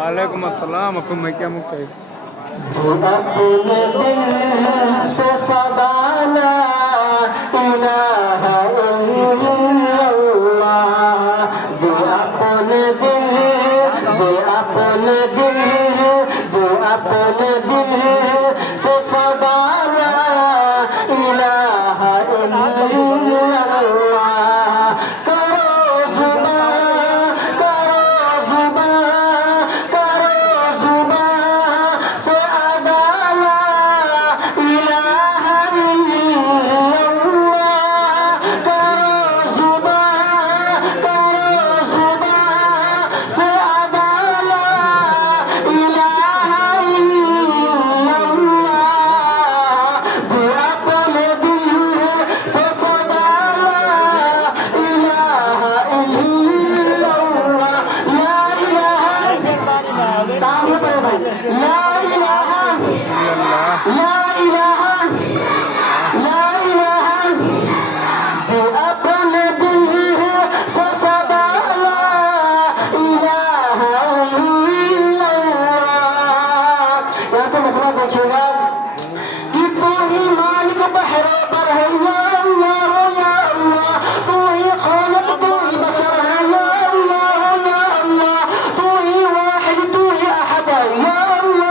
वालेकुम अस्सलाम अकुम मैं क्या मुझे जो अपने दिल से सदाना इलाहा इल्लल्लाह जो अपने दिल जो अपने दिल जो अपने दिल से सदाना इलाहा इल्लल्लाह करो जुबान करो जुबान करो जुबान से अदाला इलाहा इल्लल्लाह करो जुबान से अदाला इलाहा इल्लल्लाह जो अपने दिल से सदाला इलाहा इल्लल्लाह ला इलाहा सामने पढ़ो भाई ला इलाहा ला इलाहा ला इलाहा जो अपने दिल से सदा ला इलाहा इल्लल्लाह। यहाँ से मसला देखिएगा कि तू ही मालिक बहरे पर है या अल्लाह या अल्लाह तू ही खालिक तू ही बशर है या अल्लाह तू ही वाहिद तू ही अहद है या अल्लाह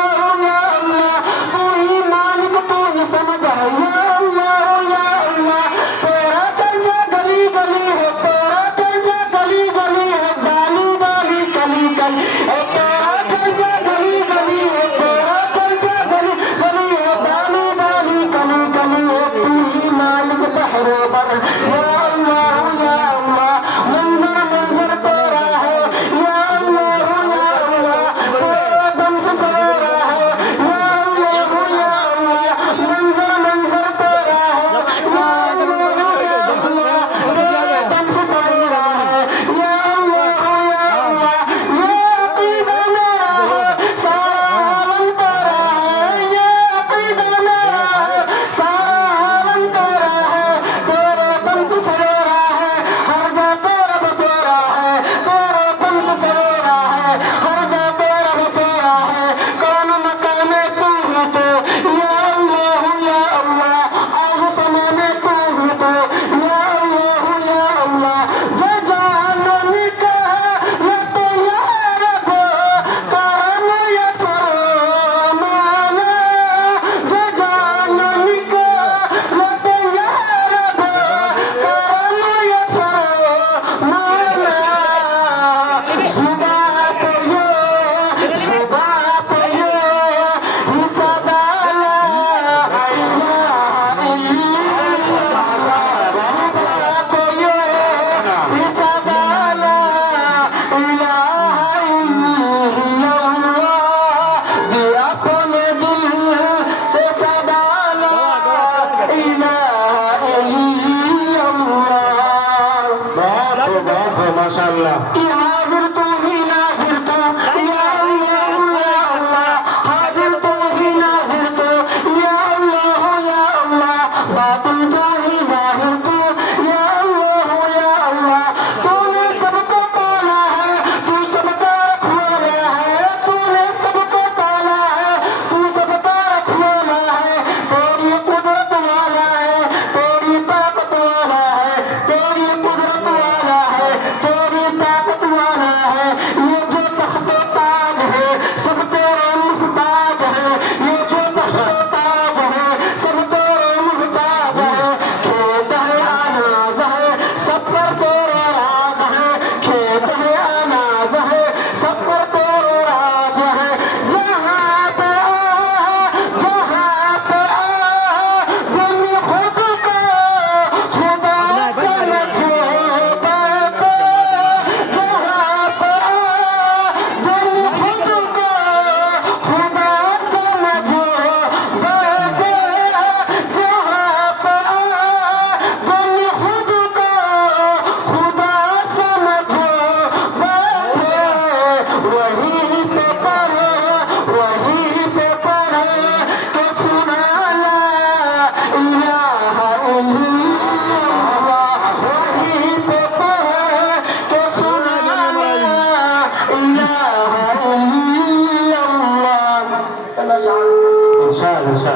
करना चाहूँ।